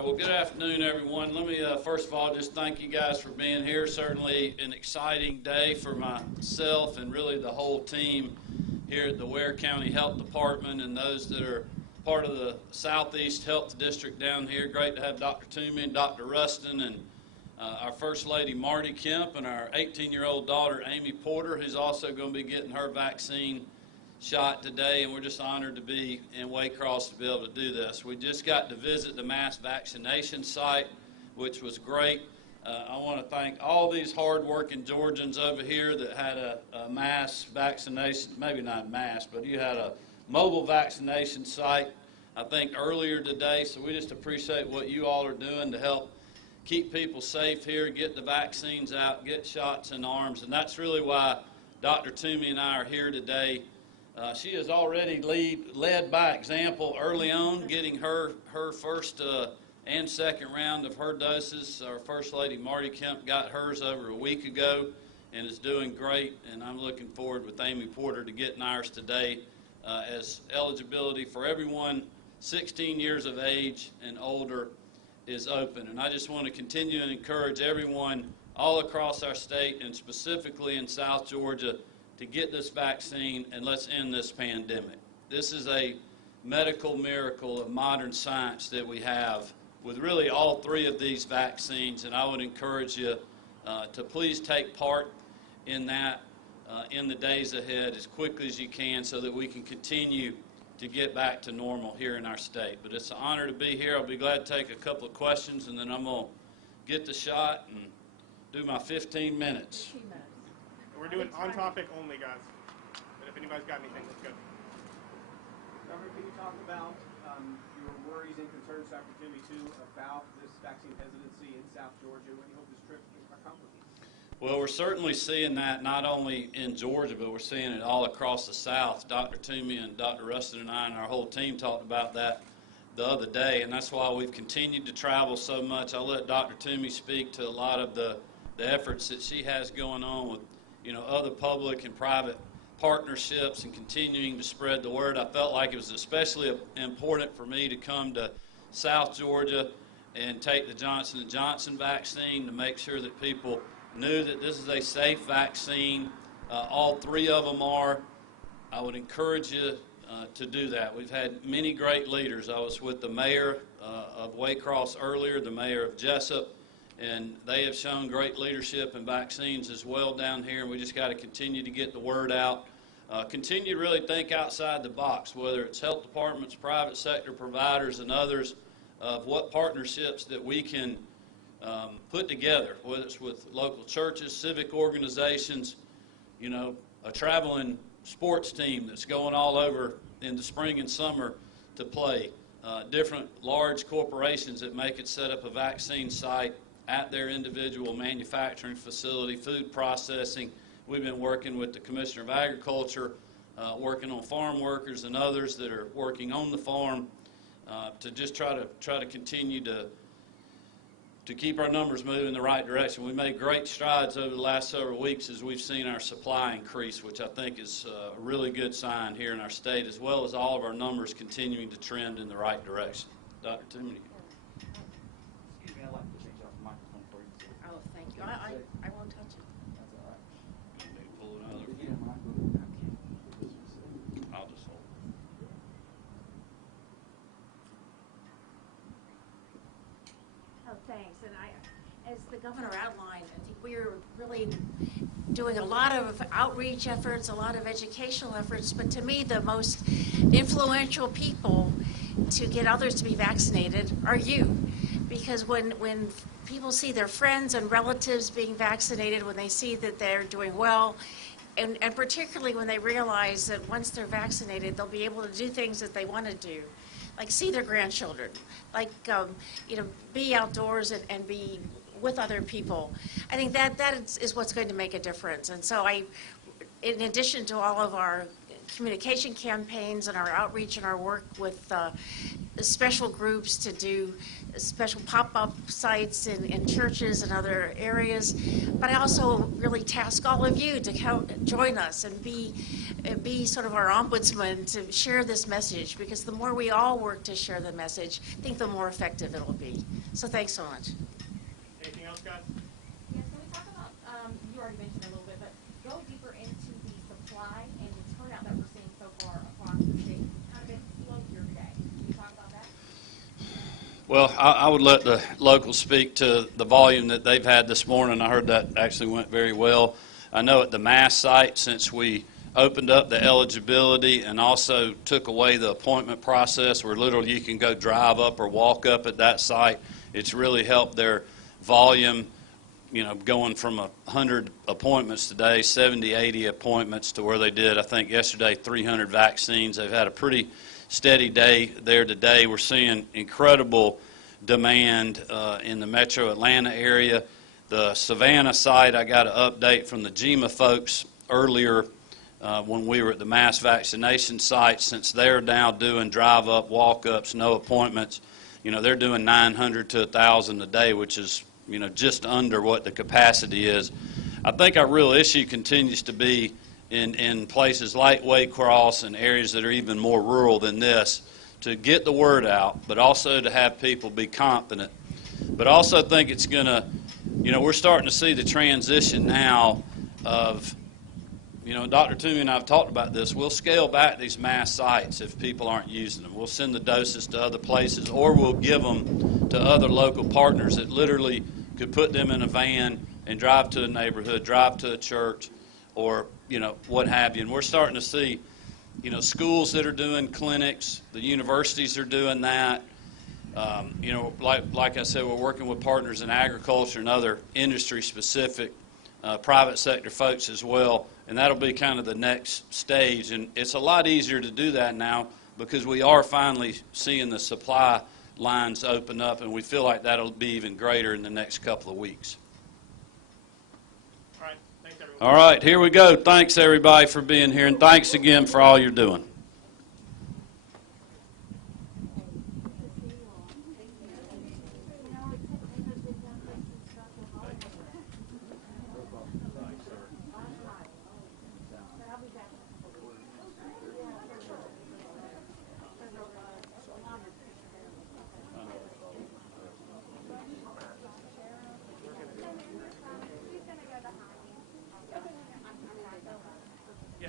right, well, good afternoon, everyone. Let me, first of all, just thank you guys for being here. Certainly an exciting day for myself and really the whole team here at the Ware County Health Department and those that are part of the Southeast Health District down here. Great to have Dr. Toomey and Dr. Rustin and our First Lady Marty Kemp and our 18-year-old daughter Amy Porter, who's also going to be getting her vaccine shot today, and we're just honored to be in Waycross to be able to do this. We just got to visit the mass vaccination site, which was great. I want to thank all these hard-working Georgians over here that had a mass vaccination, maybe not mass, but you had a mobile vaccination site, I think, earlier today, so we just appreciate what you all are doing to help keep people safe here, get the vaccines out, get shots in arms, and that's really why Dr. Toomey and I are here today. She has already led by example early on, getting her first and second round of her doses. Our First Lady Marty Kemp got hers over a week ago and is doing great, and I'm looking forward with Amy Porter to getting ours today as eligibility for everyone 16 years of age and older is open. And I just want to continue and encourage everyone all across our state and specifically in South Georgia to get this vaccine, and let's end this pandemic. This is a medical miracle of modern science that we have with really all three of these vaccines, and I would encourage you to please take part in that in the days ahead as quickly as you can so that we can continue to get back to normal here in our state. But it's an honor to be here. I'll be glad to take a couple of questions, and then I'm going to get the shot and do my 15 minutes. We're doing on-topic only, guys. And if anybody's got anything, let's go. Governor, can you talk about your worries and concerns, Dr. Toomey, too, about this vaccine hesitancy in South Georgia? What do you hope this trip can accomplish? Well, we're certainly seeing that not only in Georgia, but we're seeing it all across the South. Dr. Toomey and Dr. Rustin and I and our whole team talked about that the other day, and that's why we've continued to travel so much. I'll let Dr. Toomey speak to a lot of the efforts that she has going on with other public and private partnerships and continuing to spread the word. I felt like it was especially important for me to come to South Georgia and take the Johnson & Johnson vaccine to make sure that people knew that this is a safe vaccine. All three of them are. I would encourage you to do that. We've had many great leaders. I was with the mayor of Waycross earlier, the mayor of Jessup, and they have shown great leadership in vaccines as well down here, and we just got to continue to get the word out. Continue to really think outside the box, whether it's health departments, private sector providers, and others, of what partnerships that we can put together, whether it's with local churches, civic organizations, a traveling sports team that's going all over in the spring and summer to play, different large corporations that may could set up a vaccine site at their individual manufacturing facility, food processing. We've been working with the Commissioner of Agriculture, working on farm workers and others that are working on the farm to just try to continue to keep our numbers moving in the right direction. We made great strides over the last several weeks as we've seen our supply increase, which I think is a really good sign here in our state, as well as all of our numbers continuing to trend in the right direction. Dr. Toomey. Excuse me, I'd like to change off the microphone for you. Oh, thank you. I won't touch it. That's all right. Maybe pull it out. Yeah, microphone. I'll just hold it. Oh, thanks. And as the governor outlined, I think we're really doing a lot of outreach efforts, a lot of educational efforts, but to me the most influential people to get others to be vaccinated are you. Because when people see their friends and relatives being vaccinated, when they see that they're doing well, and particularly when they realize that once they're vaccinated, they'll be able to do things that they want to do, like see their grandchildren, like be outdoors and be with other people. I think that is what's going to make a difference. And so in addition to all of our communication campaigns and our outreach and our work with special groups to do special pop-up sites in churches and other areas. But I also really task all of you to join us and be sort of our ombudsman to share this message, because the more we all work to share the message, I think the more effective it'll be. So thanks so much. Anything else, guys? Yes, can we talk about, you already mentioned it a little bit, but go deeper into the supply and the turnout that we're seeing so far across the state. It's kind of been slow here today. Can you talk about that? Well, I would let the locals speak to the volume that they've had this morning. I heard that actually went very well. I know at the Mass site, since we opened up the eligibility and also took away the appointment process where literally you can go drive up or walk up at that site, it's really helped their volume, going from 100 appointments today, 70, 80 appointments, to where they did, I think, yesterday, 300 vaccines. They've had a pretty steady day there today. We're seeing incredible demand in the metro Atlanta area. The Savannah site, I got an update from the GEMA folks earlier when we were at the mass vaccination site. Since they're now doing drive-up, walk-ups, no appointments, they're doing 900 to 1,000 a day, which is, just under what the capacity is. I think our real issue continues to be in places like Waycross and areas that are even more rural than this, to get the word out, but also to have people be confident. But I also think it's going to, we're starting to see the transition now of, Dr. Toomey and I have talked about this. We'll scale back these mass sites if people aren't using them. We'll send the doses to other places, or we'll give them to other local partners that literally could put them in a van and drive to a neighborhood, drive to a church, or, what have you. And we're starting to see, schools that are doing clinics, the universities are doing that. Like I said, we're working with partners in agriculture and other industry-specific private sector folks as well, and that'll be kind of the next stage. And it's a lot easier to do that now because we are finally seeing the supply lines open up, and we feel like that'll be even greater in the next couple of weeks. All right. Thanks, everyone. All right, here we go. Thanks, everybody, for being here, and thanks again for all you're doing. Yeah.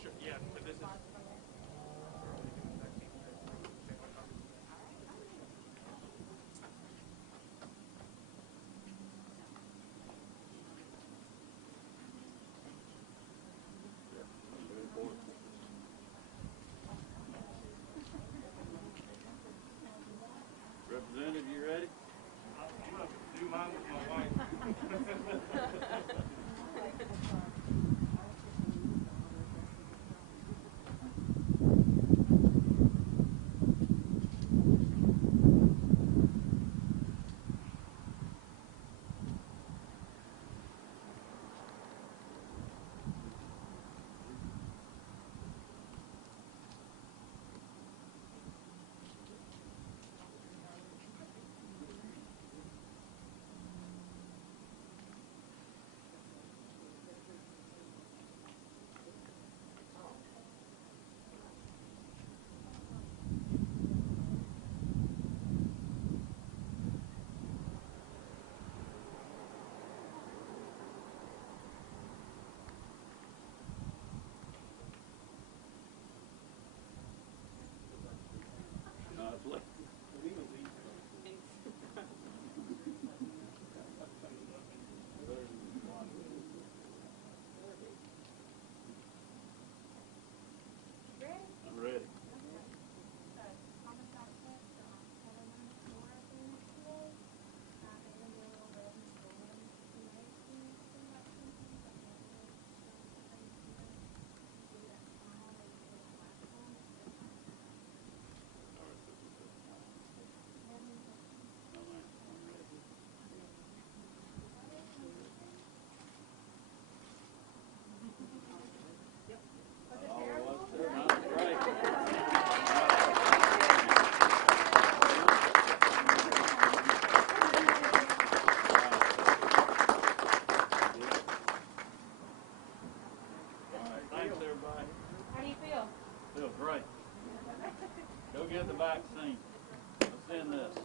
Sure. Yeah, but this is. Representative, you ready? I'm going to do mine with my wife. get the vaccine. Let's end this.